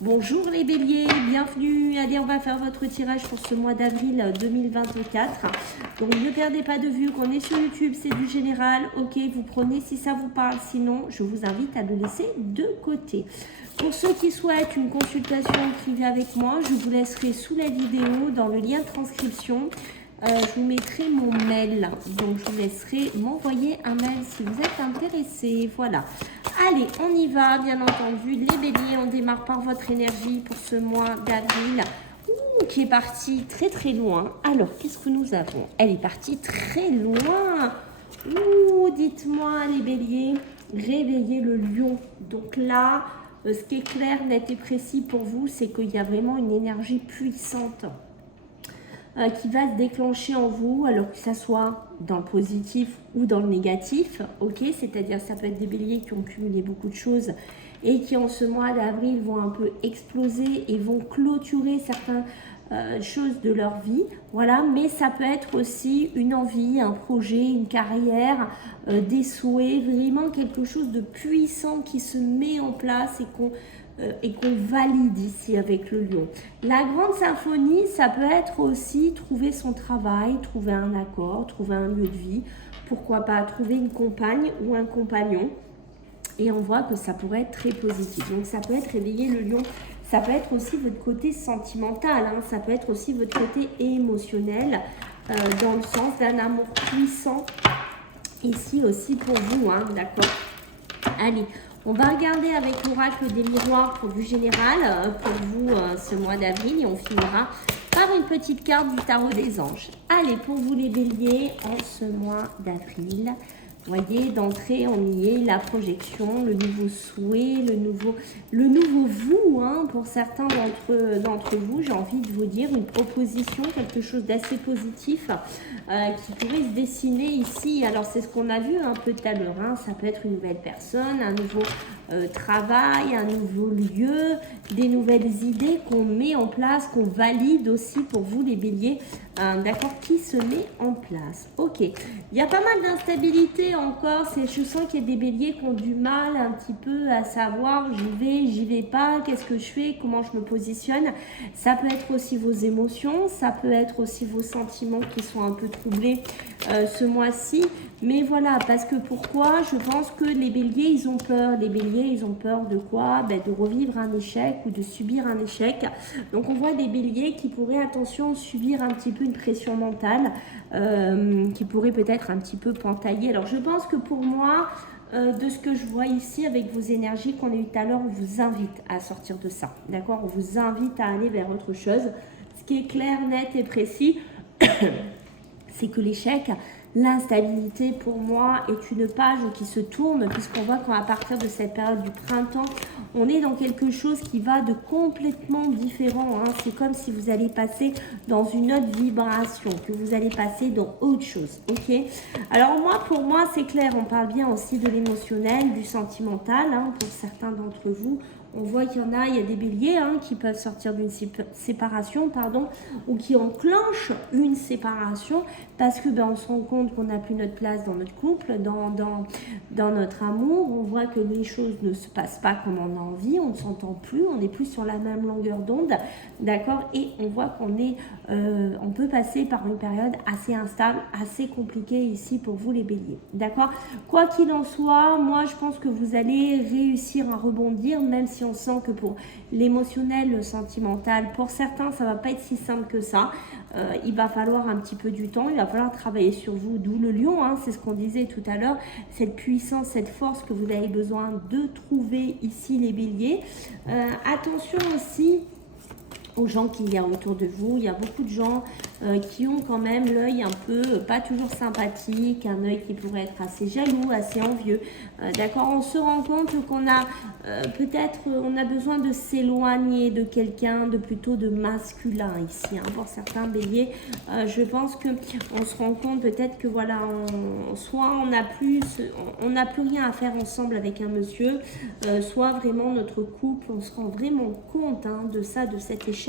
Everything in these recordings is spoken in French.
Bonjour les béliers, bienvenue. Allez, on va faire votre tirage pour ce mois d'avril 2024. Donc ne perdez pas de vue qu'on est sur YouTube, c'est du général. Ok, vous prenez si ça vous parle, sinon je vous invite à le laisser de côté. Pour ceux qui souhaitent une consultation privée avec moi, je vous laisserai sous la vidéo dans le lien de transcription. Je vous mettrai mon mail, donc je vous laisserai m'envoyer un mail si vous êtes intéressé. Voilà. Allez, on y va, bien entendu. Les béliers, on démarre par votre énergie pour ce mois d'avril qui est parti très très loin. Alors, qu'est-ce que nous avons? Elle est partie très loin. Dites-moi les béliers, réveillez le lion. Donc là, ce qui est clair, net et précis pour vous, c'est qu'il y a vraiment une énergie puissante qui va se déclencher en vous, alors que ça soit dans le positif ou dans le négatif, ok? C'est-à-dire ça peut être des béliers qui ont cumulé beaucoup de choses et qui en ce mois d'avril vont un peu exploser et vont clôturer certaines choses de leur vie, voilà, mais ça peut être aussi une envie, un projet, une carrière, des souhaits, vraiment quelque chose de puissant qui se met en place et qu'on valide ici avec le lion. La grande symphonie, ça peut être aussi trouver son travail, trouver un accord, trouver un lieu de vie, pourquoi pas trouver une compagne ou un compagnon. Et on voit que ça pourrait être très positif. Donc ça peut être réveiller le lion, ça peut être aussi votre côté sentimental, hein, ça peut être aussi votre côté émotionnel, dans le sens d'un amour puissant, ici aussi pour vous, hein, d'accord? Allez, on va regarder avec l'oracle des miroirs pour du général, pour vous ce mois d'avril, et on finira par une petite carte du tarot des anges. Allez, pour vous les béliers, en ce mois d'avril, voyez, d'entrée, on y est, la projection, le nouveau souhait, le nouveau vous, hein, pour certains d'entre vous, j'ai envie de vous dire, une proposition, quelque chose d'assez positif qui pourrait se dessiner ici. Alors, c'est ce qu'on a vu un peu tout à l'heure, hein, ça peut être une nouvelle personne, un nouveau travail, un nouveau lieu, des nouvelles idées qu'on met en place, qu'on valide aussi pour vous les béliers, d'accord, qui se met en place. Ok, il y a pas mal d'instabilité encore, je sens qu'il y a des béliers qui ont du mal un petit peu à savoir j'y vais pas, qu'est-ce que je fais, comment je me positionne. Ça peut être aussi vos émotions, ça peut être aussi vos sentiments qui sont un peu troublés ce mois-ci. Mais voilà, parce que pourquoi? Je pense que les béliers, ils ont peur. Les béliers, ils ont peur de quoi? De revivre un échec ou de subir un échec. Donc, on voit des béliers qui pourraient, attention, subir un petit peu une pression mentale, qui pourrait peut-être un petit peu pentailler. Alors, je pense que pour moi, de ce que je vois ici avec vos énergies qu'on a eu tout à l'heure, on vous invite à sortir de ça. D'accord? On vous invite à aller vers autre chose. Ce qui est clair, net et précis, c'est que l'échec, l'instabilité pour moi est une page qui se tourne, puisqu'on voit qu'à partir de cette période du printemps, on est dans quelque chose qui va de complètement différent, hein. C'est comme si vous allez passer dans une autre vibration, que vous allez passer dans autre chose, ok? Alors pour moi c'est clair, on parle bien aussi de l'émotionnel, du sentimental, hein, pour certains d'entre vous. On voit qu'il y en a, il y a des béliers qui peuvent sortir d'une séparation, ou qui enclenchent une séparation parce que on se rend compte qu'on n'a plus notre place dans notre couple, dans notre amour. On voit que les choses ne se passent pas comme on a envie, on ne s'entend plus, on n'est plus sur la même longueur d'onde, d'accord? Et on voit on peut passer par une période assez instable, assez compliquée ici pour vous les béliers, d'accord? Quoi qu'il en soit, moi je pense que vous allez réussir à rebondir, même si on sent que pour l'émotionnel, le sentimental, pour certains, ça va pas être si simple que ça. Il va falloir un petit peu du temps, il va falloir travailler sur vous, d'où le lion, hein, c'est ce qu'on disait tout à l'heure, cette puissance, cette force que vous avez besoin de trouver ici les béliers. Attention aussi aux gens qu'il y a autour de vous. Il y a beaucoup de gens qui ont quand même l'œil un peu pas toujours sympathique, un œil qui pourrait être assez jaloux, assez envieux. D'accord, on se rend compte qu'on a peut-être on a besoin de s'éloigner de quelqu'un de plutôt de masculin ici, hein, pour certains béliers. Je pense que on se rend compte peut-être que voilà, soit on n'a plus rien à faire ensemble avec un monsieur, soit vraiment notre couple, on se rend vraiment compte, hein, de ça, de cet échec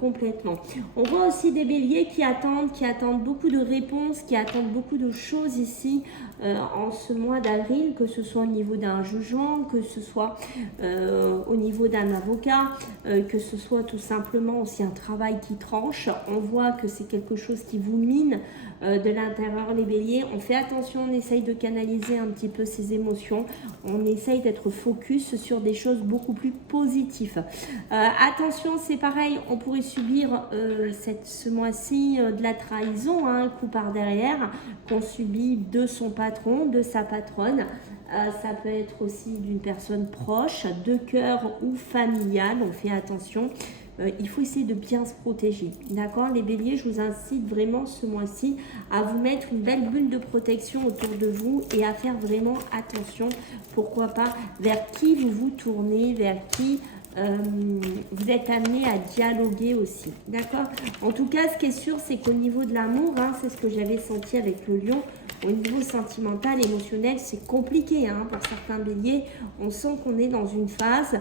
complètement. On voit aussi des béliers qui attendent beaucoup de réponses, qui attendent beaucoup de choses ici en ce mois d'avril, que ce soit au niveau d'un jugement, que ce soit au niveau d'un avocat, que ce soit tout simplement aussi un travail qui tranche. On voit que c'est quelque chose qui vous mine de l'intérieur, les béliers. On fait attention, on essaye de canaliser un petit peu ses émotions, on essaye d'être focus sur des choses beaucoup plus positives. Attention, c'est pareil, on pourrait subir ce mois-ci de la trahison, un coup par derrière, qu'on subit de son patron, de sa patronne. Ça peut être aussi d'une personne proche, de cœur ou familiale, on fait attention. Il faut essayer de bien se protéger, d'accord les béliers, je vous incite vraiment ce mois-ci à vous mettre une belle bulle de protection autour de vous et à faire vraiment attention, pourquoi pas, vers qui vous vous tournez, vers qui vous êtes amené à dialoguer aussi, d'accord. En tout cas, ce qui est sûr, c'est qu'au niveau de l'amour, hein, c'est ce que j'avais senti avec le lion, au niveau sentimental, émotionnel, c'est compliqué pour certains béliers. On sent qu'on est dans une phase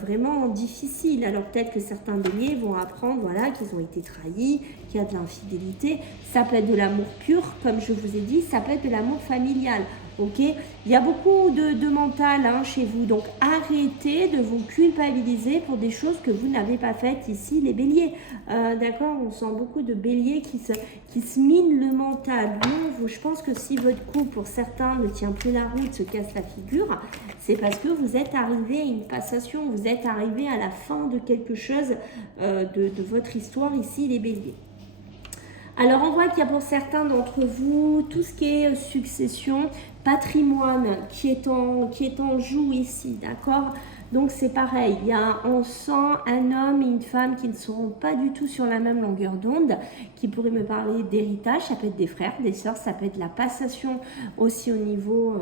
vraiment difficile. Alors peut-être que certains béliers vont apprendre voilà, qu'ils ont été trahis, qu'il y a de l'infidélité. Ça peut être de l'amour pur, comme je vous ai dit, ça peut être de l'amour familial. Ok, il y a beaucoup de mental chez vous, donc arrêtez de vous culpabiliser pour des choses que vous n'avez pas faites ici, les béliers. D'accord, on sent beaucoup de béliers qui se minent le mental. Non, je pense que si votre couple, pour certains, ne tient plus la route, se casse la figure, c'est parce que vous êtes arrivé à une passation, vous êtes arrivé à la fin de quelque chose de votre histoire ici, les béliers. Alors, on voit qu'il y a pour certains d'entre vous tout ce qui est succession, patrimoine qui est en joue ici, d'accord? Donc, c'est pareil, on sent un homme et une femme qui ne seront pas du tout sur la même longueur d'onde, qui pourraient me parler d'héritage, ça peut être des frères, des sœurs, ça peut être la passation aussi au niveau,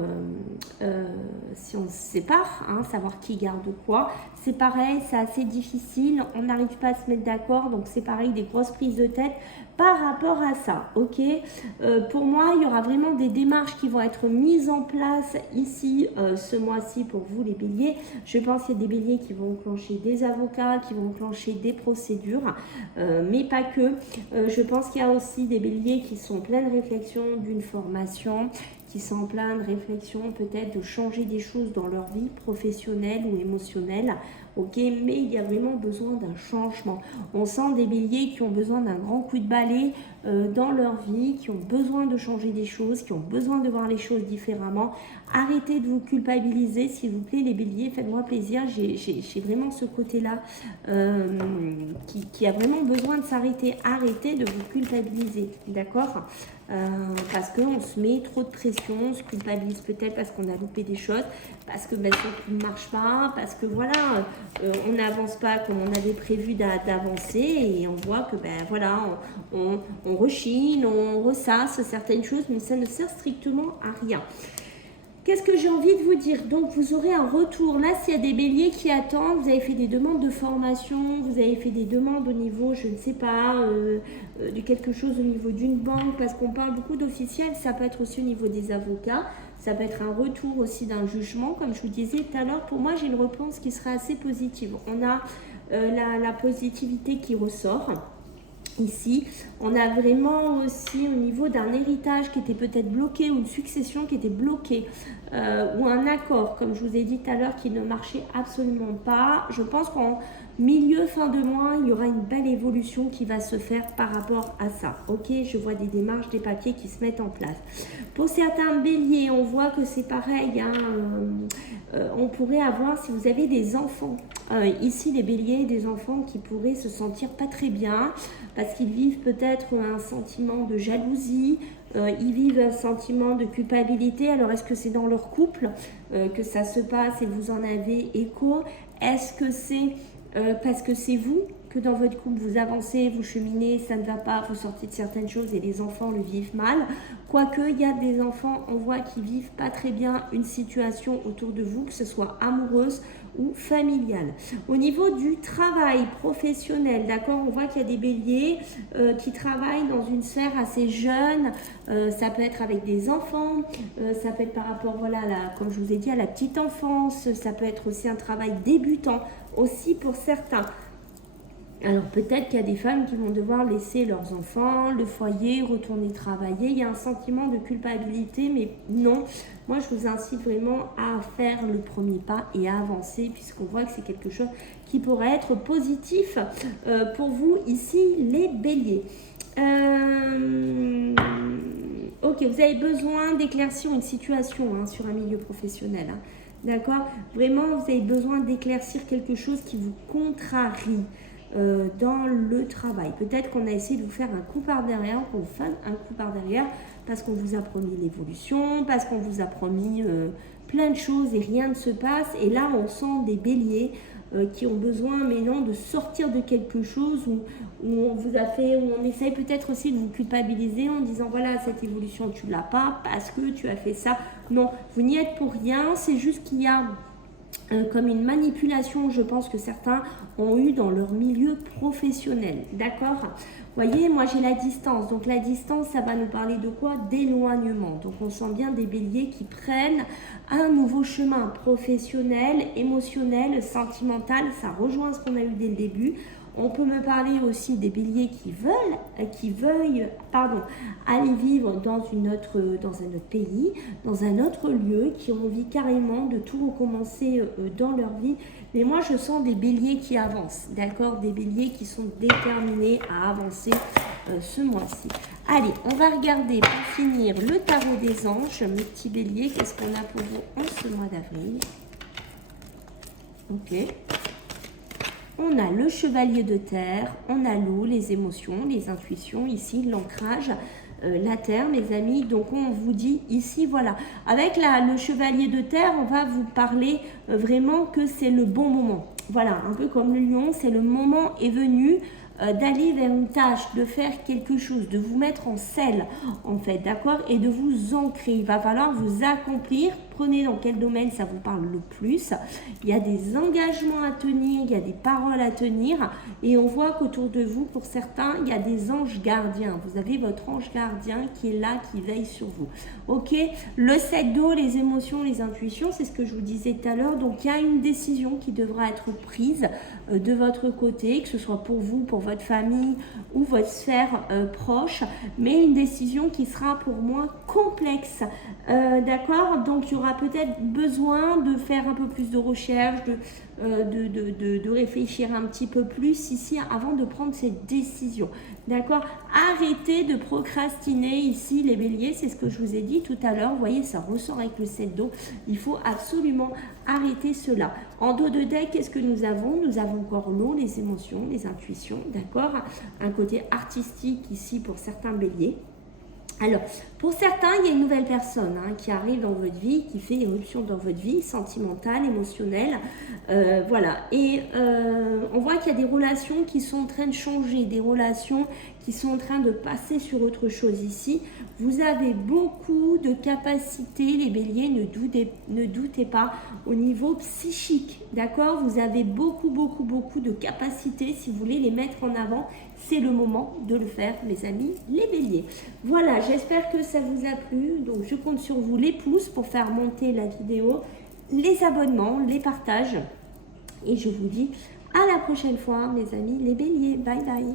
si on se sépare, savoir qui garde quoi. C'est pareil, c'est assez difficile, on n'arrive pas à se mettre d'accord, donc c'est pareil, des grosses prises de tête par rapport à ça, ok. Pour moi, il y aura vraiment des démarches qui vont être mises en place ici, ce mois-ci pour vous les béliers. Je pense qu'il y a des béliers qui vont enclencher des avocats, qui vont enclencher des procédures, mais pas que. Je pense qu'il y a aussi des béliers qui sont pleins de réflexion, d'une formation, qui sont pleins de réflexion, peut-être de changer des choses dans leur vie professionnelle ou émotionnelle. Ok, mais il y a vraiment besoin d'un changement. On sent des béliers qui ont besoin d'un grand coup de balai dans leur vie, qui ont besoin de changer des choses, qui ont besoin de voir les choses différemment. Arrêtez de vous culpabiliser, s'il vous plaît, les béliers, faites-moi plaisir. J'ai vraiment ce côté-là qui a vraiment besoin de s'arrêter. Arrêtez de vous culpabiliser, d'accord? Parce qu'on se met trop de pression, on se culpabilise peut-être parce qu'on a loupé des choses, parce que ça ne marche pas, parce que voilà, on n'avance pas comme on avait prévu d'avancer et on voit que voilà, on rechine, on ressasse certaines choses, mais ça ne sert strictement à rien. Qu'est-ce que j'ai envie de vous dire? Donc, vous aurez un retour. Là, s'il y a des béliers qui attendent, vous avez fait des demandes de formation, vous avez fait des demandes au niveau, je ne sais pas, de quelque chose au niveau d'une banque, parce qu'on parle beaucoup d'officiels, ça peut être aussi au niveau des avocats, ça peut être un retour aussi d'un jugement, comme je vous disais tout à l'heure. Pour moi, j'ai une réponse qui sera assez positive. On a la positivité qui ressort. Ici, on a vraiment aussi au niveau d'un héritage qui était peut-être bloqué ou une succession qui était bloquée ou un accord, comme je vous ai dit tout à l'heure, qui ne marchait absolument pas. Je pense qu'en milieu, fin de mois, il y aura une belle évolution qui va se faire par rapport à ça. Ok, je vois des démarches, des papiers qui se mettent en place. Pour certains béliers, on voit que c'est pareil. On pourrait avoir, si vous avez des enfants, ici les béliers, des enfants qui pourraient se sentir pas très bien parce qu'ils vivent peut-être un sentiment de jalousie, ils vivent un sentiment de culpabilité. Alors est-ce que c'est dans leur couple que ça se passe et vous en avez écho? Est-ce que c'est parce que c'est vous que dans votre couple vous avancez, vous cheminez, ça ne va pas, vous sortez de certaines choses et les enfants le vivent mal? Quoique, il y a des enfants, on voit, qui vivent pas très bien une situation autour de vous, que ce soit amoureuse ou familiale. Au niveau du travail professionnel, d'accord, on voit qu'il y a des béliers qui travaillent dans une sphère assez jeune, ça peut être avec des enfants, ça peut être par rapport, voilà, comme je vous ai dit, à la petite enfance, ça peut être aussi un travail débutant, aussi pour certains. Alors peut-être qu'il y a des femmes qui vont devoir laisser leurs enfants, le foyer, retourner travailler. Il y a un sentiment de culpabilité, mais non. Moi, je vous incite vraiment à faire le premier pas et à avancer, puisqu'on voit que c'est quelque chose qui pourrait être positif pour vous ici, les béliers. Ok, vous avez besoin d'éclaircir une situation sur un milieu professionnel. D'accord? Vraiment, vous avez besoin d'éclaircir quelque chose qui vous contrarie dans le travail. Peut-être qu'on a essayé de vous faire un coup par derrière, qu'on vous fasse un coup par derrière parce qu'on vous a promis l'évolution, parce qu'on vous a promis plein de choses et rien ne se passe. Et là, on sent des béliers qui ont besoin maintenant de sortir de quelque chose où on vous a fait, où on essaye peut-être aussi de vous culpabiliser en disant voilà, cette évolution tu l'as pas parce que tu as fait ça. Non, vous n'y êtes pour rien, c'est juste qu'il y a comme une manipulation, je pense que certains ont eu dans leur milieu professionnel, d'accord? Voyez, moi j'ai la distance, donc la distance ça va nous parler de quoi? D'éloignement, donc on sent bien des béliers qui prennent un nouveau chemin professionnel, émotionnel, sentimental, ça rejoint ce qu'on a eu dès le début. On peut me parler aussi des béliers qui veuillent aller vivre dans un autre pays, dans un autre lieu, qui ont envie carrément de tout recommencer dans leur vie. Mais moi, je sens des béliers qui avancent, d'accord? Des béliers qui sont déterminés à avancer ce mois-ci. Allez, on va regarder pour finir le tarot des anges. Mes petits béliers, qu'est-ce qu'on a pour vous en ce mois d'avril? Ok. On a le chevalier de terre, on a l'eau, les émotions, les intuitions, ici l'ancrage, la terre, mes amis. Donc on vous dit ici, voilà, avec le chevalier de terre, on va vous parler vraiment que c'est le bon moment. Voilà, un peu comme le lion, c'est le moment est venu d'aller vers une tâche, de faire quelque chose, de vous mettre en selle, en fait, d'accord? Et de vous ancrer. Il va falloir vous accomplir. Prenez dans quel domaine ça vous parle le plus. Il y a des engagements à tenir, il y a des paroles à tenir. Et on voit qu'autour de vous, pour certains, il y a des anges gardiens. Vous avez votre ange gardien qui est là, qui veille sur vous. Ok? Le 7 d'eau, les émotions, les intuitions, c'est ce que je vous disais tout à l'heure. Donc, il y a une décision qui devra être prise de votre côté, que ce soit pour vous, pour votre famille ou votre sphère proche. Mais une décision qui sera pour moi complexe. D'accord? Donc, il y aura peut-être besoin de faire un peu plus de recherche, de réfléchir un petit peu plus ici avant de prendre cette décision. D'accord? Arrêtez de procrastiner ici les béliers, c'est ce que je vous ai dit tout à l'heure. Vous voyez, ça ressort avec le 7 d'eau. Il faut absolument arrêter cela. En dos de deck, qu'est-ce que nous avons? Nous avons encore l'eau, les émotions, les intuitions. D'accord? Un côté artistique ici pour certains béliers. Alors, pour certains, il y a une nouvelle personne qui arrive dans votre vie, qui fait éruption dans votre vie, sentimentale, émotionnelle. Voilà. Et on voit qu'il y a des relations qui sont en train de changer, des relations qui sont en train de passer sur autre chose ici. Vous avez beaucoup de capacités, les béliers, ne doutez pas, au niveau psychique. D'accord? Vous avez beaucoup de capacités, si vous voulez les mettre en avant. C'est le moment de le faire, mes amis, les béliers. Voilà, j'espère que ça vous a plu. Donc, je compte sur vous, les pouces, pour faire monter la vidéo, les abonnements, les partages. Et je vous dis à la prochaine fois, mes amis, les béliers. Bye bye.